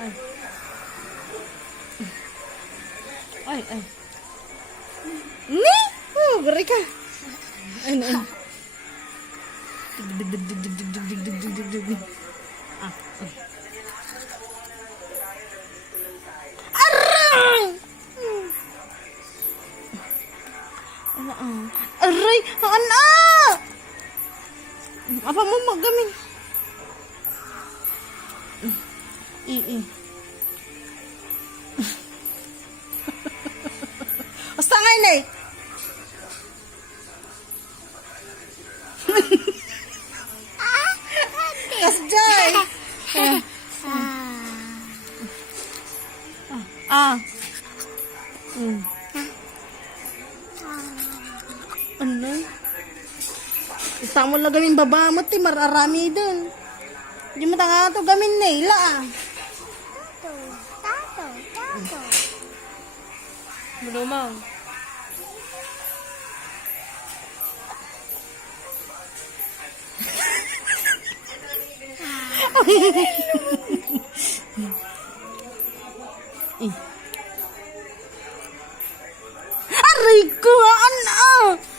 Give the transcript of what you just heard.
Ay. Ay, ay. Ni! Oh, gari ka. Ay, ay. Ah, ay. Aray! Aray! Anak! Apa mo magamin? Basta ngayon eh. Kasjay. Ano? Isa mo lang gamin babamot eh, mararami dun. Hindi mo tanga ito gamin nila ah. Tato. Malumang. Aray ko, anak!